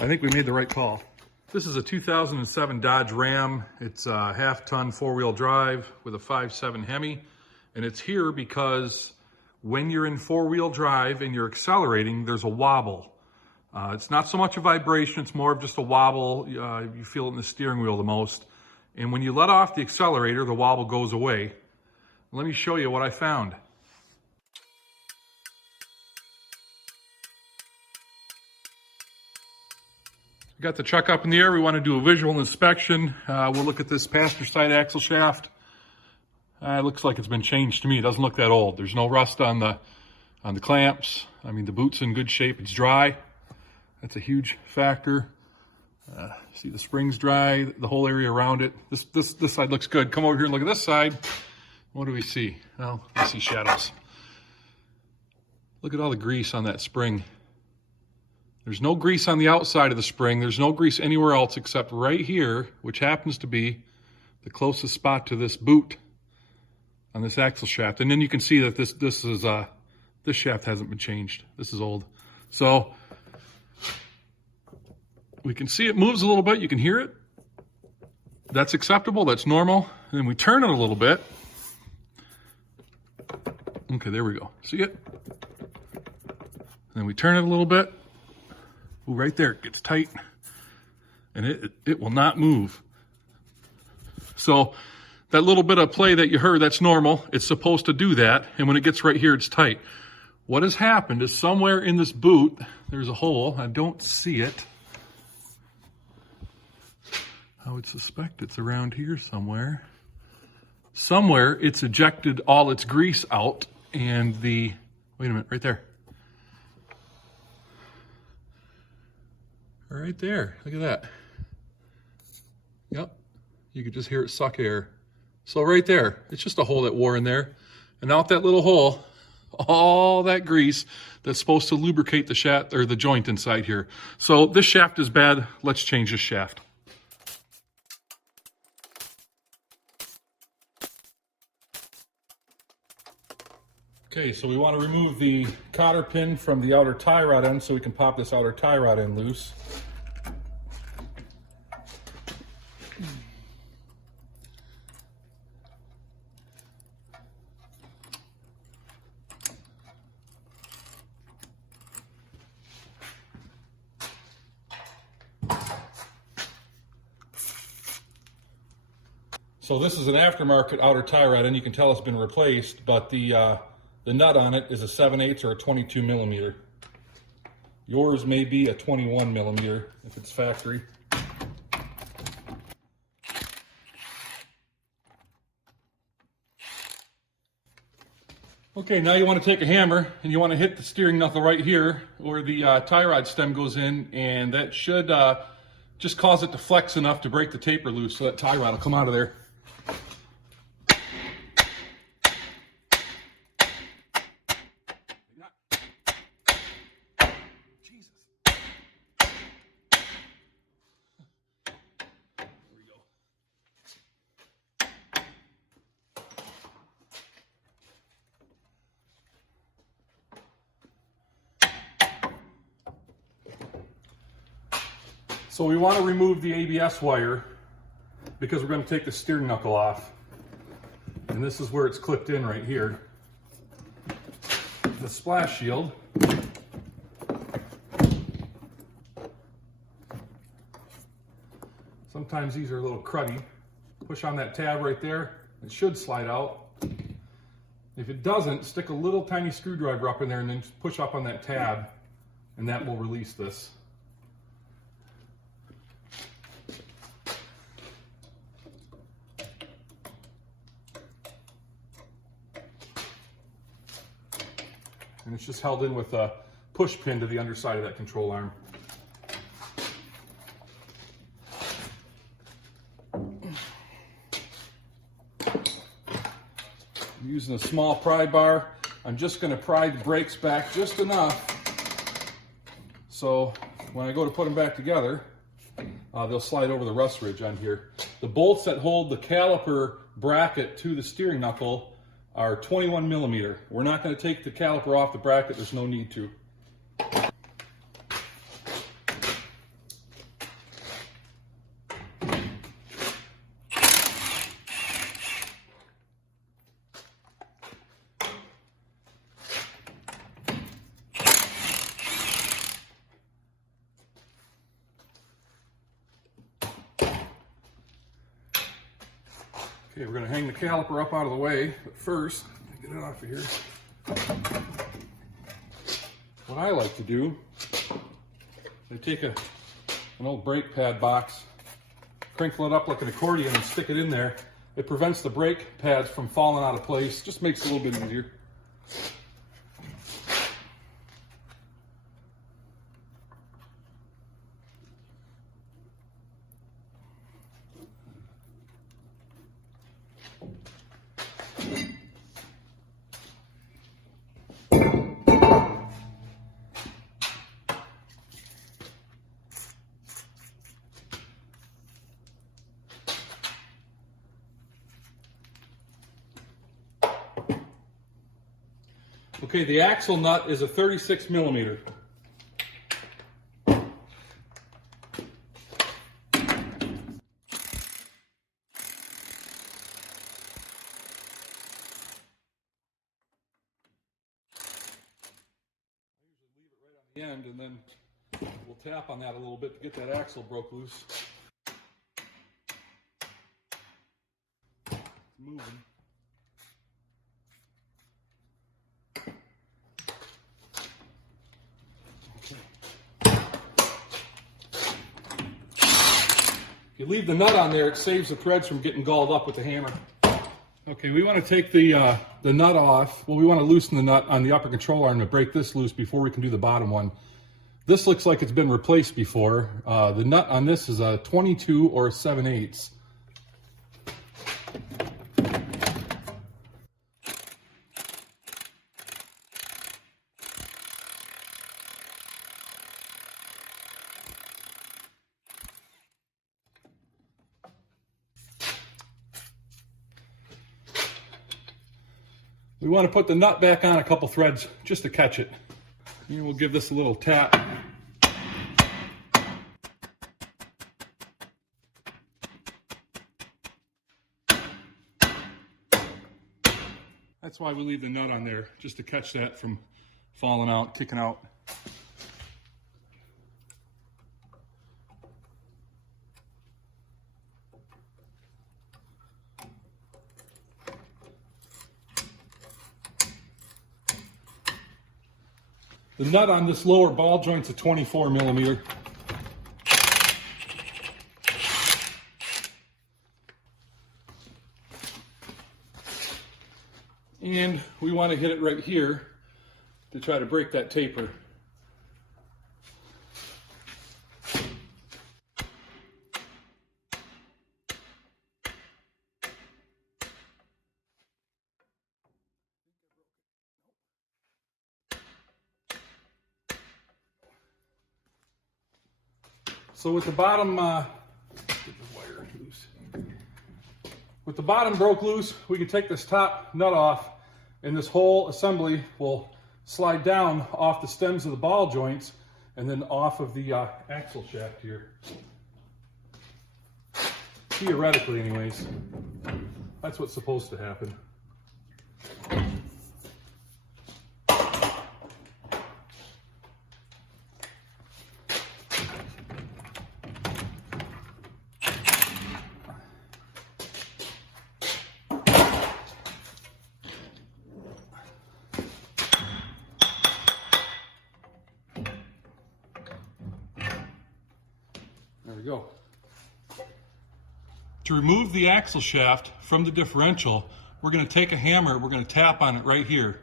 I think we made the right call. This is a 2007 Dodge Ram. It's a half-ton four-wheel drive with a 5.7 Hemi. And it's here because when you're in four-wheel drive and you're accelerating, there's a wobble. It's not so much a vibration, it's more of just a wobble. You feel it in the steering wheel the most. And when you let off the accelerator, the wobble goes away. Let me show you what I found. We got the truck up in the air. We want to do a visual inspection. We'll look at this passenger side axle shaft. It looks like it's been changed to me. It doesn't look that old. There's no rust on the clamps. I mean, the boot's in good shape. It's dry. That's a huge factor. See the spring's dry, the whole area around it. This side looks good. Come over here and look at this side. What do we see? Well, we see shadows. Look at all the grease on that spring. There's no grease on the outside of the spring. There's no grease anywhere else except right here, which happens to be the closest spot to this boot on this axle shaft. And then you can see that this shaft hasn't been changed. This is old. So we can see it moves a little bit. You can hear it. That's acceptable. That's normal. And then we turn it a little bit. Okay, there we go. See it? And then we turn it a little bit. Ooh, right there, it gets tight. And it will not move. So that little bit of play that you heard, that's normal. It's supposed to do that. And when it gets right here, it's tight. What has happened is somewhere in this boot, there's a hole. I don't see it. I would suspect it's around here somewhere. Somewhere it's ejected all its grease out and wait a minute, right there. Right there, look at that. Yep, you could just hear it suck air. So right there, it's just a hole that wore in there. And out that little hole, all that grease that's supposed to lubricate the shaft or the joint inside here. So this shaft is bad. Let's change this shaft. Okay, so we want to remove the cotter pin from the outer tie rod end so we can pop this outer tie rod end loose. So this is an aftermarket outer tie rod end. You can tell it's been replaced, but the nut on it is a 7/8 or a 22 millimeter. Yours may be a 21 millimeter if it's factory. Okay, now you want to take a hammer and you want to hit the steering knuckle right here where the tie rod stem goes in, and that should just cause it to flex enough to break the taper loose so that tie rod will come out of there. So we want to remove the ABS wire because we're going to take the steering knuckle off. And this is where it's clipped in right here. The splash shield. Sometimes these are a little cruddy. Push on that tab right there. It should slide out. If it doesn't, stick a little tiny screwdriver up in there and then just push up on that tab, and that will release this. And it's just held in with a push pin to the underside of that control arm. I'm using a small pry bar. I'm just going to pry the brakes back just enough so when I go to put them back together, they'll slide over the rust ridge on here. The bolts that hold the caliper bracket to the steering knuckle are 21 millimeter. We're not going to take the caliper off the bracket. There's no need to. Okay, we're going to hang the caliper up out of the way, but first, get it off of here. What I like to do, I take an old brake pad box, crinkle it up like an accordion and stick it in there. It prevents the brake pads from falling out of place, just makes it a little bit easier. Okay, the axle nut is a 36 millimeter. The end, and then we'll tap on that a little bit to get that axle broke loose. It's moving. If you leave the nut on there, it saves the threads from getting galled up with the hammer. Okay, we want to take the nut off. Well, we want to loosen the nut on the upper control arm to break this loose before we can do the bottom one. This looks like it's been replaced before. The nut on this is a 22 or a 7/8. We want to put the nut back on a couple threads just to catch it. And we'll give this a little tap. That's why we leave the nut on there, just to catch that from falling out, kicking out. The nut on this lower ball joint's a 24 millimeter. And we want to hit it right here to try to break that taper. So with the bottom, with the bottom broke loose, we can take this top nut off, and this whole assembly will slide down off the stems of the ball joints and then off of the axle shaft here. Theoretically anyways, that's what's supposed to happen. There we go. To remove the axle shaft from the differential, we're going to take a hammer, we're going to tap on it right here.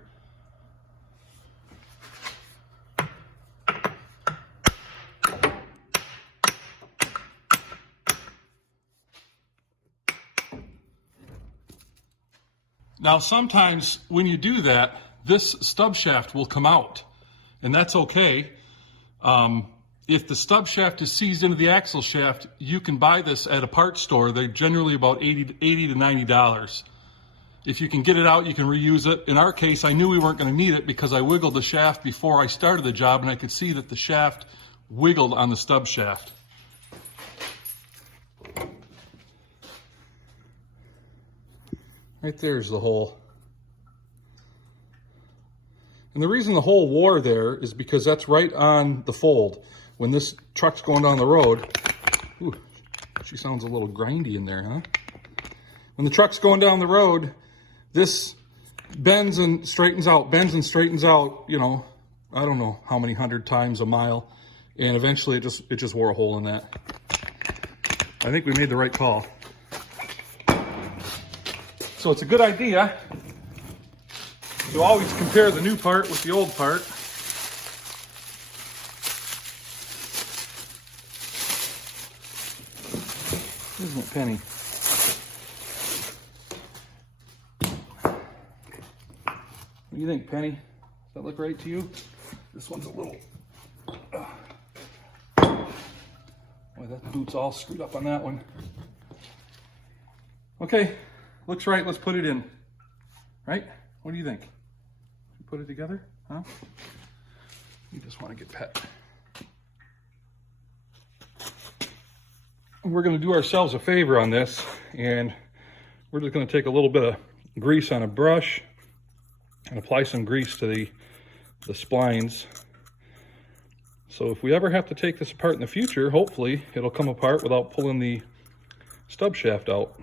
Now sometimes when you do that, this stub shaft will come out, and that's okay. If the stub shaft is seized into the axle shaft, you can buy this at a parts store. They're generally about $80 to $90. If you can get it out, you can reuse it. In our case, I knew we weren't going to need it because I wiggled the shaft before I started the job, and I could see that the shaft wiggled on the stub shaft. Right there's the hole. And the reason the hole wore there is because that's right on the fold. When this truck's going down the road, ooh, she sounds a little grindy in there, huh? when the truck's going down the road, this bends and straightens out, you know, I don't know how many 100 times a mile. And eventually it just wore a hole in that. I think we made the right call. So it's a good idea to always compare the new part with the old part. Isn't it, Penny? What do you think, Penny? Does that look right to you? This one's a little... Boy, that boot's all screwed up on that one. Okay, looks right. Let's put it in. Right? What do you think? Put it together? Huh? You just want to get pet. We're going to do ourselves a favor on this, and we're just going to take a little bit of grease on a brush and apply some grease to the splines. So if we ever have to take this apart in the future, hopefully it'll come apart without pulling the stub shaft out.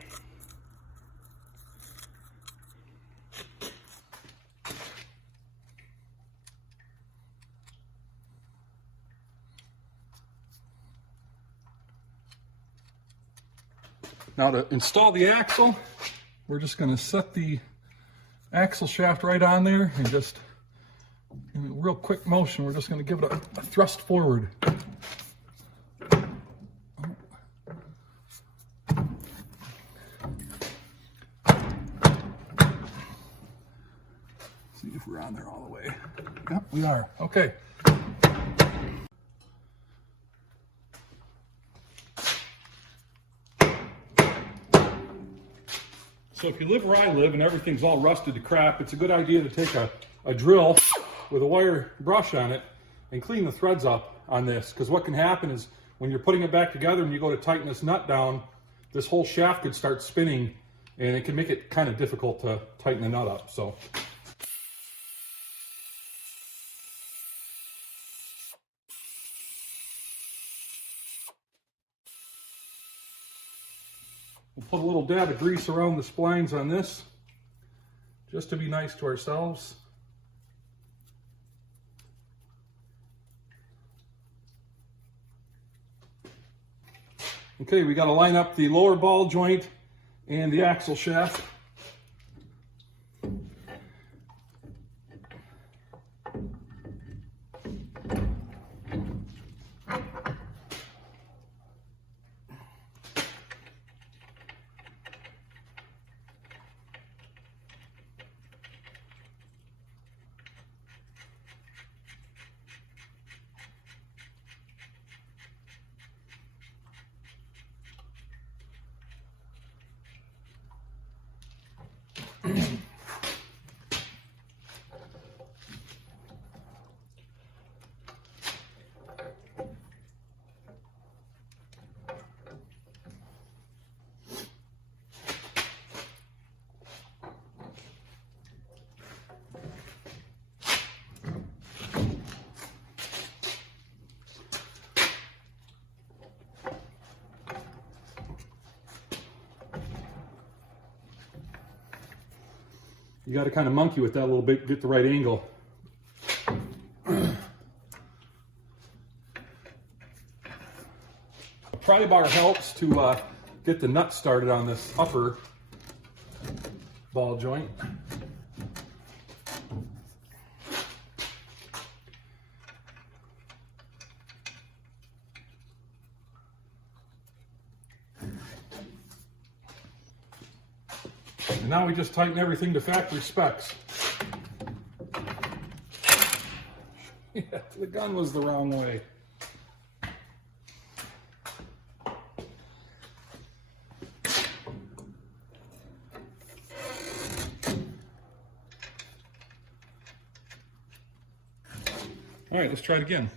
Now to install the axle, we're just going to set the axle shaft right on there and just in a real quick motion, we're just going to give it a thrust forward. See if we're on there all the way. Yep, we are. Okay. So if you live where I live and everything's all rusted to crap, it's a good idea to take a drill with a wire brush on it and clean the threads up on this. Because what can happen is when you're putting it back together and you go to tighten this nut down, this whole shaft could start spinning and it can make it kind of difficult to tighten the nut up. So. We'll put a little dab of grease around the splines on this, just to be nice to ourselves. Okay, we got to line up the lower ball joint and the axle shaft. You got to kind of monkey with that a little bit, get the right angle. A pry bar helps to get the nut started on this upper ball joint. And now we just tighten everything to factory specs. Yeah, the gun was the wrong way. All right, let's try it again.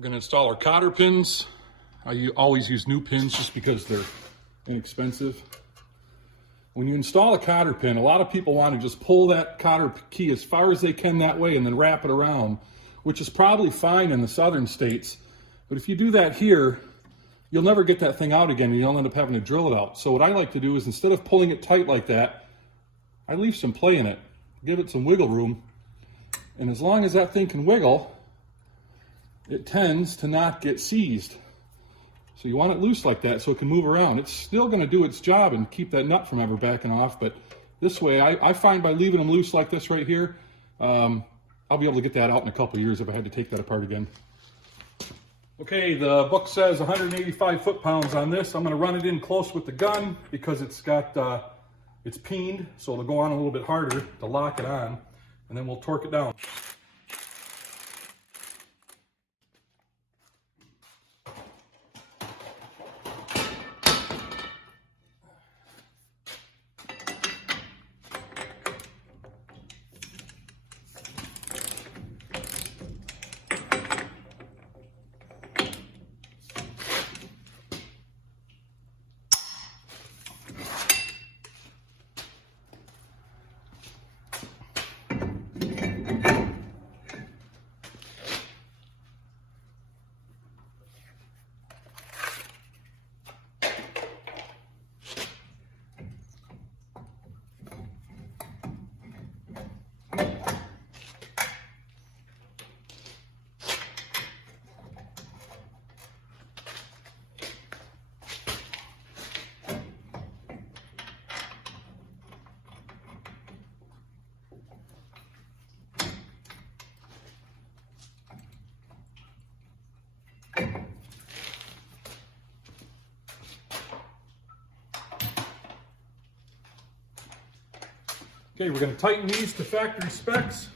We're going to install our cotter pins. I always use new pins just because they're inexpensive. When you install a cotter pin, a lot of people want to just pull that cotter key as far as they can that way and then wrap it around, which is probably fine in the southern states. But if you do that here, you'll never get that thing out again and you'll end up having to drill it out. So what I like to do is, instead of pulling it tight like that, I leave some play in it, give it some wiggle room. And as long as that thing can wiggle, it tends to not get seized. So you want it loose like that so it can move around. It's still going to do its job and keep that nut from ever backing off, but this way, I find by leaving them loose like this right here, I'll be able to get that out in a couple of years if I had to take that apart again. Okay, the book says 185 foot-pounds on this. I'm going to run it in close with the gun because it's got, it's peened, so it'll go on a little bit harder to lock it on, and then we'll torque it down. Okay, we're going to tighten these to factory specs.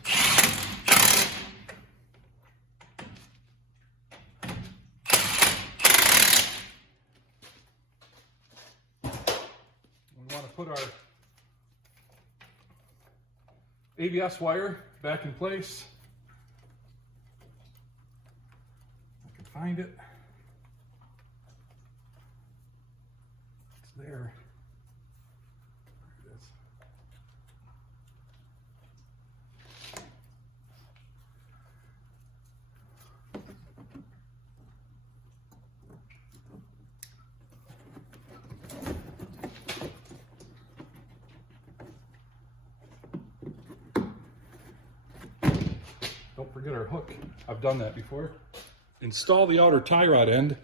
We want to put our ABS wire back in place. I can find it. It's there. There it is. Don't forget our hook. I've done that before. Install the outer tie rod end.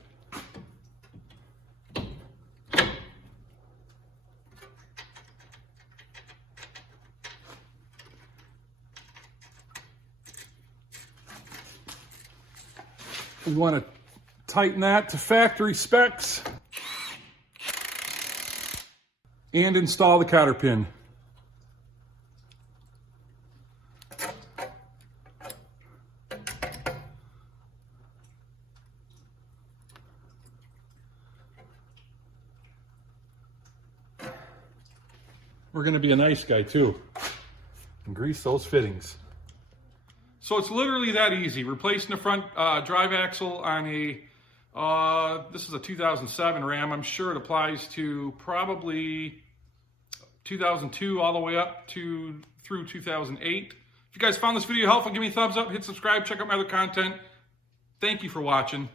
We want to tighten that to factory specs and install the cotter pin. We're going to be a nice guy too and grease those fittings. So it's literally that easy. Replacing the front drive axle on a, this is a 2007 Ram. I'm sure it applies to probably 2002 all the way up to through 2008. If you guys found this video helpful, give me a thumbs up, hit subscribe, check out my other content. Thank you for watching.